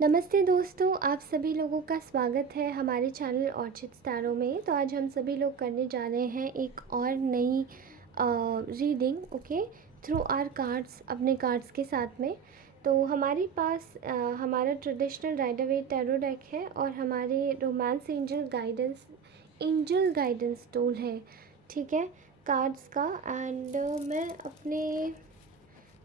नमस्ते दोस्तों, आप सभी लोगों का स्वागत है हमारे चैनल ऑर्चिड स्टारों में। तो आज हम सभी लोग करने जा रहे हैं एक और नई reading, okay, through our cards, अपने कार्ड्स के साथ में। तो हमारे पास हमारा traditional Rider Waite tarot deck है और हमारे रोमांस एंजल गाइडेंस टूल है, ठीक है, कार्ड्स का। एंड मैं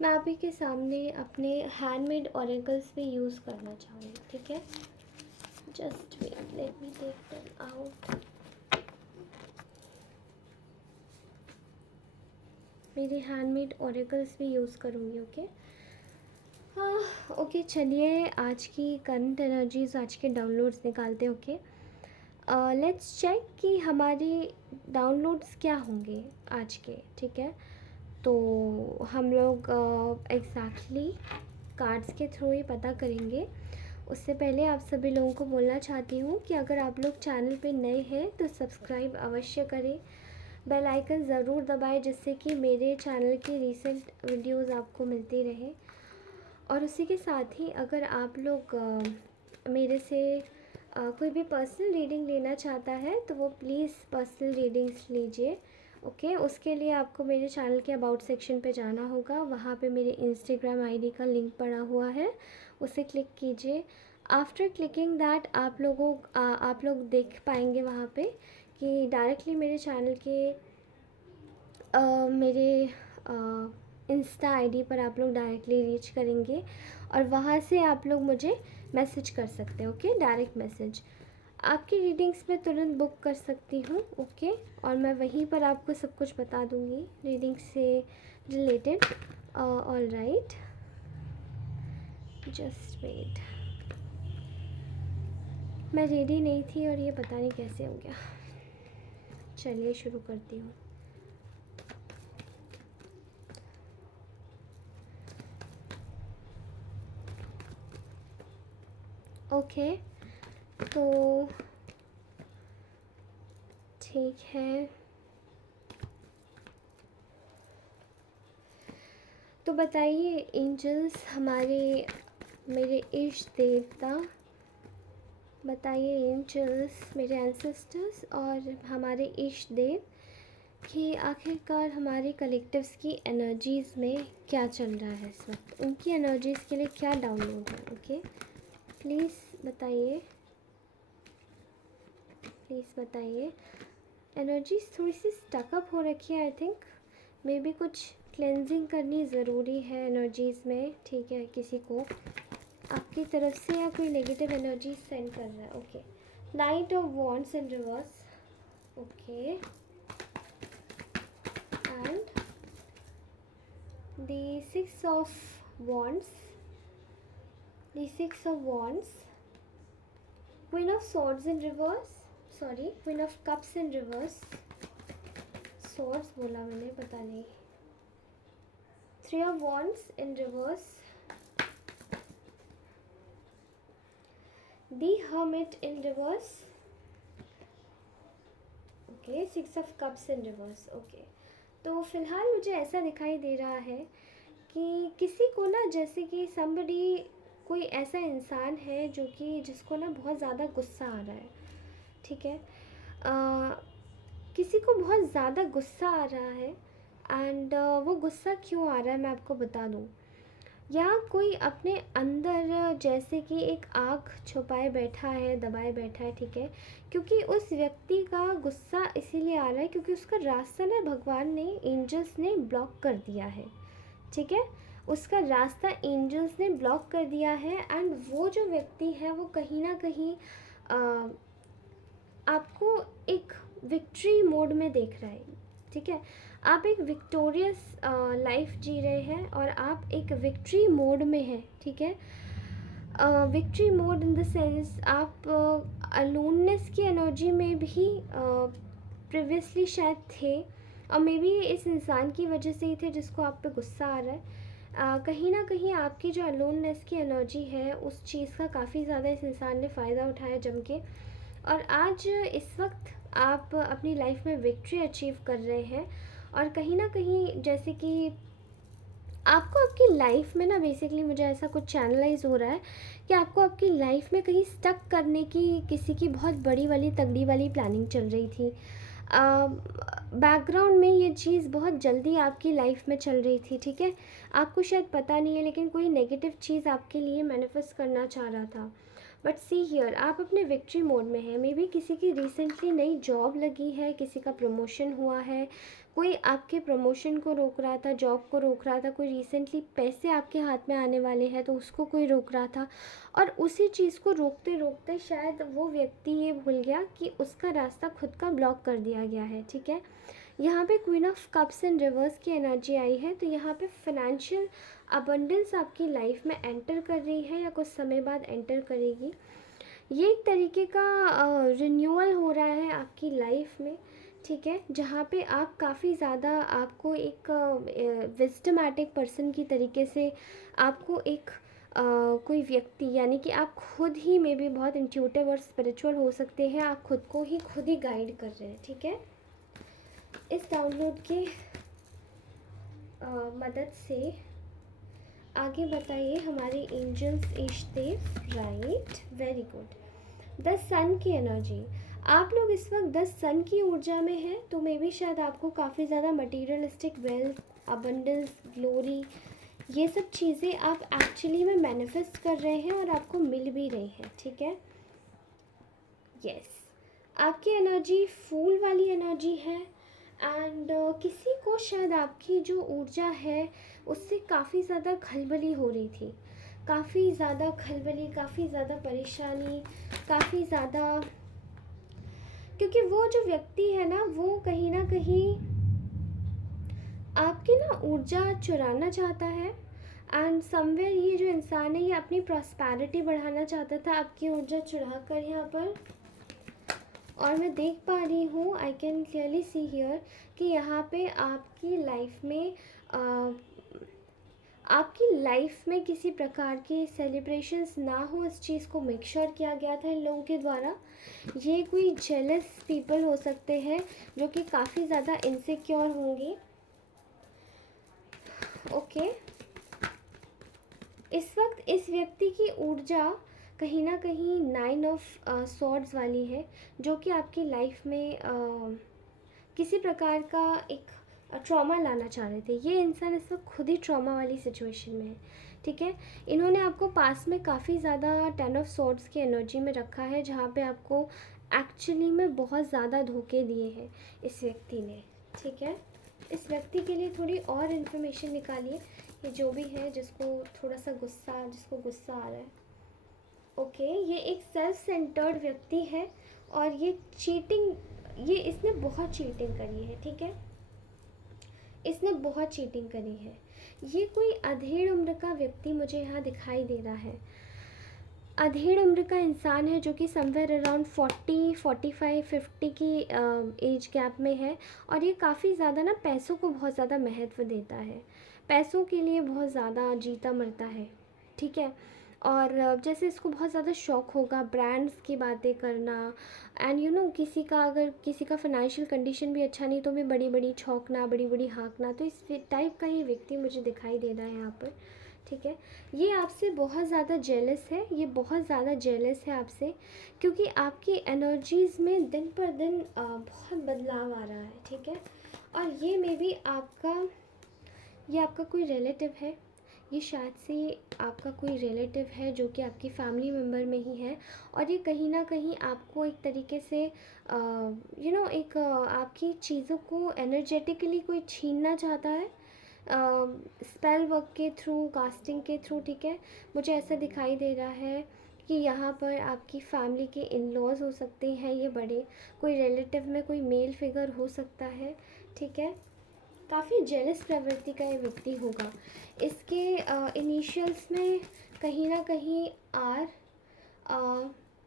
आप ही के सामने अपने हैंडमेड ऑरेकल्स भी यूज़ करना चाहूँगी, ठीक है। Just wait, let me take them out. मेरे हैंडमेड ऑरेकल्स भी यूज़ करूँगी, ओके। हाँ, ओके, चलिए आज की करंट एनर्जीज, आज के डाउनलोड्स निकालते हैं, ओके। लेट्स चेक कि हमारे डाउनलोड्स क्या होंगे आज के, ठीक है। तो हम लोग एग्जैक्टली कार्ड्स के थ्रू ही पता करेंगे। उससे पहले आप सभी लोगों को बोलना चाहती हूँ कि अगर आप लोग चैनल पे नए हैं तो सब्सक्राइब अवश्य करें, बेल आइकन ज़रूर दबाएं, जिससे कि मेरे चैनल की रीसेंट वीडियोस आपको मिलती रहे। और उसी के साथ ही अगर आप लोग मेरे से कोई भी पर्सनल रीडिंग लेना चाहता है तो वो प्लीज़ पर्सनल रीडिंग्स लीजिए, ओके। उसके लिए आपको मेरे चैनल के अबाउट सेक्शन पे जाना होगा, वहाँ पे मेरे इंस्टाग्राम आईडी का लिंक पड़ा हुआ है, उसे क्लिक कीजिए। आफ्टर क्लिकिंग दैट आप लोग देख पाएंगे वहाँ पे कि डायरेक्टली मेरे चैनल के मेरे इंस्टा आईडी पर आप लोग डायरेक्टली रीच करेंगे और वहाँ से आप लोग मुझे मैसेज कर सकते हैं, ओके, डायरेक्ट मैसेज। आपकी रीडिंग्स में तुरंत बुक कर सकती हूँ, ओके। और मैं वहीं पर आपको सब कुछ बता दूँगी रीडिंग से related. All right, just wait, मैं रेडी नहीं थी और ये पता नहीं कैसे हो गया। चलिए शुरू करती हूँ। ओके, तो ठीक है, तो बताइए एंजल्स, मेरे इष्ट देवता, बताइए एंजल्स, मेरे एंसेस्टर्स और हमारे इष्ट देव, कि आखिरकार हमारे कलेक्टिव्स की एनर्जीज़ में क्या चल रहा है इस वक्त, उनकी एनर्जीज़ के लिए क्या डाउनलोड है, ओके। प्लीज़ बताइए, प्लीज़ बताइए। एनर्जीज थोड़ी सी स्टकअप हो रखी है, आई थिंक मे बी कुछ क्लेंजिंग करनी ज़रूरी है एनर्जीज़ में, ठीक है। किसी को आपकी तरफ से या कोई नेगेटिव एनर्जी सेंड कर रहा है, okay. Night of wands in reverse, okay, and the six of wands, queen of swords in reverse, sorry, queen of cups in reverse, swords बोला मैंने, पता नहीं, three of wands in reverse, the hermit in reverse, okay, six of cups in reverse, okay. तो फिलहाल मुझे ऐसा दिखाई दे रहा है कि किसी को ना, जैसे कि somebody, कोई ऐसा इंसान है जो कि जिसको ना बहुत ज़्यादा गुस्सा आ रहा है, ठीक है। किसी को बहुत ज़्यादा गुस्सा आ रहा है एंड वो गुस्सा क्यों आ रहा है मैं आपको बता दूँ। यहाँ कोई अपने अंदर जैसे कि एक आग छुपाए बैठा है, दबाए बैठा है, ठीक है। क्योंकि उस व्यक्ति का गुस्सा इसीलिए आ रहा है क्योंकि उसका रास्ता ना भगवान ने, एंजल्स ने ब्लॉक कर दिया है, ठीक है। उसका रास्ता एंजल्स ने ब्लॉक कर दिया है एंड वो जो व्यक्ति है वो कहीं ना कहीं आपको एक विक्ट्री मोड में देख रहा है, ठीक है। आप एक विक्टोरियस लाइफ जी रहे हैं और आप एक विक्ट्री मोड में हैं, ठीक है। Victory mode in the sense आप अलोननेस की एनर्जी में भी प्रिवियसली शायद थे और मे बी इस इंसान की वजह से ही थे जिसको आप पे गुस्सा आ रहा है। कहीं ना कहीं आपकी जो अलोननेस की एनर्जी है उस चीज़ का काफ़ी ज़्यादा इस इंसान ने फ़ायदा उठाया जम के, और आज इस वक्त आप अपनी लाइफ में विक्ट्री अचीव कर रहे हैं। और कहीं ना कहीं जैसे कि आपको आपकी लाइफ में ना बेसिकली मुझे ऐसा कुछ चैनलाइज हो रहा है कि आपको आपकी लाइफ में कहीं स्टक करने की किसी की बहुत बड़ी वाली तगड़ी वाली प्लानिंग चल रही थी। बैकग्राउंड में ये चीज़ बहुत जल्दी आपकी लाइफ में चल रही थी, ठीक है। आपको शायद पता नहीं है, लेकिन कोई नेगेटिव चीज़ आपके लिए मैनिफेस्ट करना चाह रहा था। बट सी हियर, आप अपने विक्ट्री मोड में हैं। मे बी किसी की रिसेंटली नई जॉब लगी है, किसी का प्रमोशन हुआ है, कोई आपके प्रमोशन को रोक रहा था, जॉब को रोक रहा था, कोई रिसेंटली पैसे आपके हाथ में आने वाले हैं तो उसको कोई रोक रहा था। और उसी चीज़ को रोकते रोकते शायद वो व्यक्ति ये भूल गया कि उसका रास्ता खुद का ब्लॉक कर दिया गया है, ठीक है। यहाँ पे queen of cups in reverse की एनर्जी आई है, तो यहाँ पे फाइनेंशियल अबंडेंस आपकी लाइफ में एंटर कर रही है या कुछ समय बाद एंटर करेगी। ये एक तरीके का रिन्यूअल हो रहा है आपकी लाइफ में, ठीक है, जहाँ पे आप काफ़ी ज़्यादा आपको एक विस्टमैटिक पर्सन की तरीके से आपको एक कोई व्यक्ति, यानी कि आप खुद ही में भी बहुत इंट्यूटिव और स्पिरिचुअल हो सकते हैं, आप खुद ही गाइड कर रहे हैं, ठीक है। इस डाउनलोड के मदद से आगे बताइए हमारे एंजल्स इश्तेफ। Right, very good. The sun की एनर्जी, आप लोग इस वक्त 10 सन की ऊर्जा में हैं, तो मे बी शायद आपको काफ़ी ज़्यादा मटीरियलिस्टिक वेल्थ, अबंडेंस, ग्लोरी, ये सब चीज़ें आप एक्चुअली में मैनिफेस्ट कर रहे हैं और आपको मिल भी रही हैं, ठीक है। यस, आपकी एनर्जी फूल वाली एनर्जी है। एंड किसी को शायद आपकी जो ऊर्जा है उससे काफ़ी ज़्यादा खलबली हो रही थी, काफ़ी ज़्यादा खलबली, काफ़ी ज़्यादा परेशानी, काफ़ी ज़्यादा, क्योंकि वो जो व्यक्ति है ना वो कहीं ना कहीं आपकी ना ऊर्जा चुराना चाहता है। एंड समवेयर ये जो इंसान है ये अपनी प्रॉस्पेरिटी बढ़ाना चाहता था आपकी ऊर्जा चुरा कर यहाँ पर। और मैं देख पा रही हूँ, I can clearly see here कि यहाँ पे आपकी लाइफ में किसी प्रकार के सेलिब्रेशंस ना हो, इस चीज़ को मेक श्योर किया गया था इन लोगों के द्वारा। ये कोई जेलस पीपल हो सकते हैं जो कि काफ़ी ज़्यादा इनसिक्योर होंगे। ओके, इस वक्त इस व्यक्ति की ऊर्जा कहीं ना कहीं 9 ऑफ सॉर्ड्स वाली है, जो कि आपकी लाइफ में किसी प्रकार का एक ट्रॉमा लाना चाह रहे थे। ये इंसान इस वक्त खुद ही ट्रॉमा वाली सिचुएशन में है, ठीक है। इन्होंने आपको पास में काफ़ी ज़्यादा 10 ऑफ सॉर्ड्स की एनर्जी में रखा है, जहाँ पे आपको एक्चुअली में बहुत ज़्यादा धोखे दिए हैं इस व्यक्ति ने, ठीक है। इस व्यक्ति के लिए थोड़ी और इन्फॉर्मेशन निकालिए, ये जो भी है जिसको जिसको गुस्सा आ रहा है। ओके, ये एक सेल्फ सेंटर्ड व्यक्ति है और ये इसने बहुत चीटिंग करी है, ठीक है। इसने बहुत चीटिंग करी है। ये कोई अधेड़ उम्र का व्यक्ति मुझे यहाँ दिखाई दे रहा है। अधेड़ उम्र का इंसान है जो कि समवेयर अराउंड 40, 45, 50 की एज गैप में है। और ये काफ़ी ज़्यादा ना पैसों को बहुत ज़्यादा महत्व देता है, पैसों के लिए बहुत ज़्यादा जीता मरता है, ठीक है। और जैसे इसको बहुत ज़्यादा शौक होगा ब्रांड्स की बातें करना, एंड अगर किसी का फाइनेंशियल कंडीशन भी अच्छा नहीं तो भी बड़ी बड़ी छौंकना, बड़ी बड़ी हाँकना, तो इस टाइप का ये व्यक्ति मुझे दिखाई दे रहा है यहाँ पर, ठीक है। ये आपसे बहुत ज़्यादा जेलस है, ये बहुत ज़्यादा जेलस है आपसे, क्योंकि आपकी एनर्जीज़ में दिन पर दिन बहुत बदलाव आ रहा है, ठीक है। और ये आपका कोई रिलेटिव है, ये शायद से आपका कोई रिलेटिव है जो कि आपकी फैमिली मेम्बर में ही है। और ये कहीं ना कहीं आपको एक तरीके से आपकी चीज़ों को एनर्जेटिकली कोई छीनना चाहता है, स्पेल वर्क के थ्रू, कास्टिंग के थ्रू, ठीक है। मुझे ऐसा दिखाई दे रहा है कि यहाँ पर आपकी फैमिली के इन लॉज हो सकते हैं, ये बड़े, कोई रिलेटिव में कोई मेल फिगर हो सकता है, ठीक है। काफ़ी जेलस प्रवृत्ति का ये व्यक्ति होगा। इसके इनिशियल्स में कहीं ना कहीं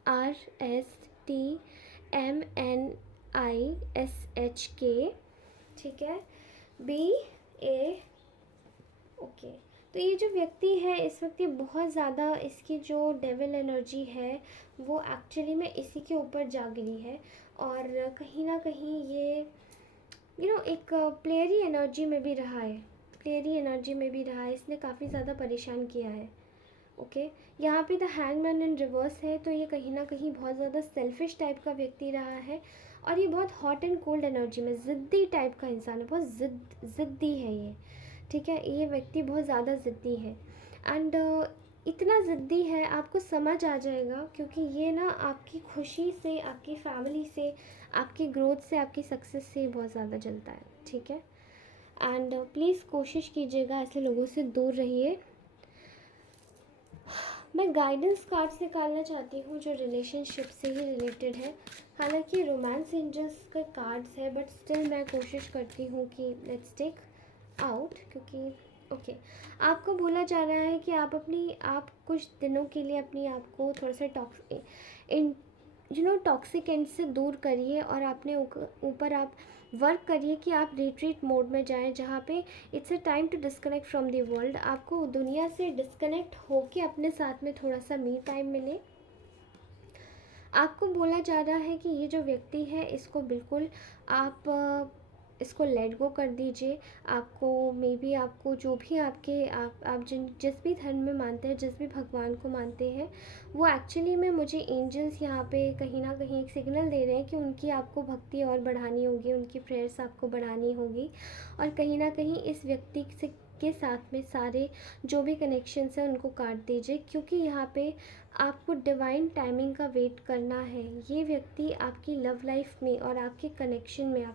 RSTMNISHK, ठीक है, BA। ओके, तो ये जो व्यक्ति है इस वक्त ये बहुत ज़्यादा, इसकी जो डेविल एनर्जी है वो एक्चुअली में इसी के ऊपर जाग रही है। और कहीं ना कहीं ये एक प्लेयरी एनर्जी में भी रहा है, तेरी एनर्जी में भी रहा है, इसने काफ़ी ज़्यादा परेशान किया है। ओके, यहाँ पे द हैंगमैन इन रिवर्स है, तो ये कहीं ना कहीं बहुत ज़्यादा सेल्फिश टाइप का व्यक्ति रहा है, और ये बहुत हॉट एंड कोल्ड एनर्जी में ज़िद्दी टाइप का इंसान है, बहुत ज़िद्दी है ये। ठीक है, ये व्यक्ति बहुत ज़्यादा ज़िद्दी है, एंड इतना ज़िद्दी है, आपको समझ आ जाएगा, क्योंकि ये ना आपकी खुशी से, आपकी फैमिली से, आपकी ग्रोथ से, आपकी सक्सेस से बहुत ज़्यादा जलता है। ठीक है, एंड प्लीज़ कोशिश कीजिएगा ऐसे लोगों से दूर रहिए। मैं गाइडेंस कार्ड्स निकालना चाहती हूँ जो रिलेशनशिप से ही रिलेटेड है। हालांकि रोमांस एंजल्स का कार्ड्स है, बट स्टिल मैं कोशिश करती हूँ कि लेट्स टेक आउट, क्योंकि ओके आपको बोला जा रहा है कि आप कुछ दिनों के लिए अपनी आप को थोड़ा सा टॉक्सिक एंड से दूर करिए, और अपने ऊपर आप वर्क करिए कि आप रिट्रीट मोड में जाएं, जहाँ पे it's a time to disconnect from the world. आपको दुनिया से डिस्कनेक्ट होके अपने साथ में थोड़ा सा मी टाइम मिले। आपको बोला जा रहा है कि ये जो व्यक्ति है, इसको बिल्कुल आप इसको लेट गो कर दीजिए। आपको मे बी आपको जो भी आप जिस भी धर्म में मानते हैं, जिस भी भगवान को मानते हैं, वो एक्चुअली में मुझे एंजल्स यहाँ पे कहीं ना कहीं एक सिग्नल दे रहे हैं कि उनकी आपको भक्ति और बढ़ानी होगी, उनकी प्रेयर्स आपको बढ़ानी होगी, और कहीं ना कहीं इस व्यक्ति से के साथ में सारे जो भी कनेक्शंस हैं उनको काट दीजिए, क्योंकि यहाँ पे आपको डिवाइन टाइमिंग का वेट करना है। ये व्यक्ति आपकी लव लाइफ में और आपके कनेक्शन में,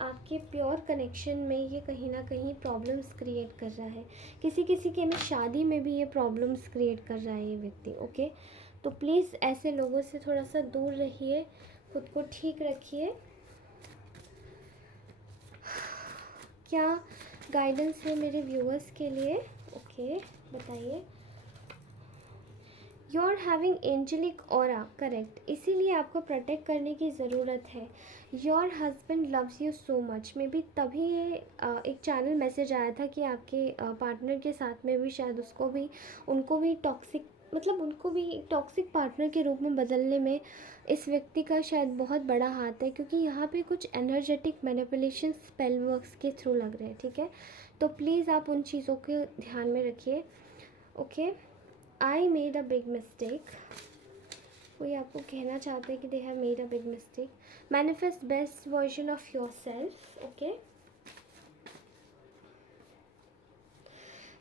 आपके प्योर कनेक्शन में ये कहीं ना कहीं प्रॉब्लम्स क्रिएट कर रहा है। किसी किसी के में शादी में भी ये प्रॉब्लम्स क्रिएट कर रहा है ये व्यक्ति। ओके, तो प्लीज़ ऐसे लोगों से थोड़ा सा दूर रहिए, खुद को ठीक रखिए। क्या गाइडेंस है मेरे व्यूअर्स के लिए? ओके, बताइए। You are having angelic aura, correct, इसीलिए आपको प्रोटेक्ट करने की ज़रूरत है। Your husband loves you so much, maybe तभी ये एक चैनल मैसेज आया था कि आपके पार्टनर के साथ में भी शायद उनको भी टॉक्सिक पार्टनर के रूप में बदलने में इस व्यक्ति का शायद बहुत बड़ा हाथ है, क्योंकि यहाँ पे कुछ एनर्जेटिक मैनिपुलेशन स्पेल वर्क्स के थ्रू लग रहे हैं। ठीक है, तो प्लीज़ आप उन चीज़ों को ध्यान में रखिए। Okay, I made a big mistake, कोई आपको कहना चाहते हैं कि they have made a big mistake. Manifest best version of your self. Okay,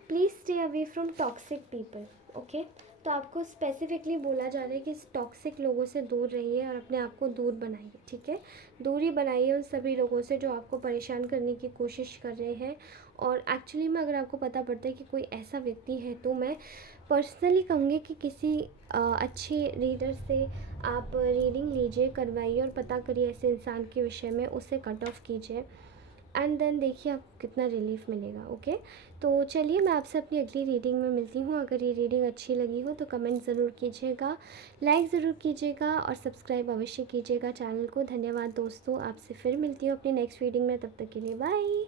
please stay away from toxic people. Okay, तो आपको स्पेसिफिकली बोला जा रहा है कि इस टॉक्सिक लोगों से दूर रहिए और अपने आप को दूर बनाइए। ठीक है, दूरी बनाइए उन सभी लोगों से जो आपको परेशान करने की कोशिश कर रहे हैं। और एक्चुअली में अगर आपको पता पड़ता है कि कोई ऐसा व्यक्ति है, तो मैं पर्सनली कहूँगी कि किसी अच्छे रीडर से आप रीडिंग लीजिए, करवाइए, और पता करिए ऐसे इंसान के विषय में, उसे कट ऑफ कीजिए, एंड देन देखिए आपको कितना रिलीफ मिलेगा। ओके, तो चलिए मैं आपसे अपनी अगली रीडिंग में मिलती हूँ। अगर ये रीडिंग अच्छी लगी हो तो कमेंट ज़रूर कीजिएगा, लाइक ज़रूर कीजिएगा, और सब्सक्राइब अवश्य कीजिएगा चैनल को। धन्यवाद दोस्तों, आपसे फिर मिलती हूँ अपनी नेक्स्ट रीडिंग में, तब तक के लिए बाय।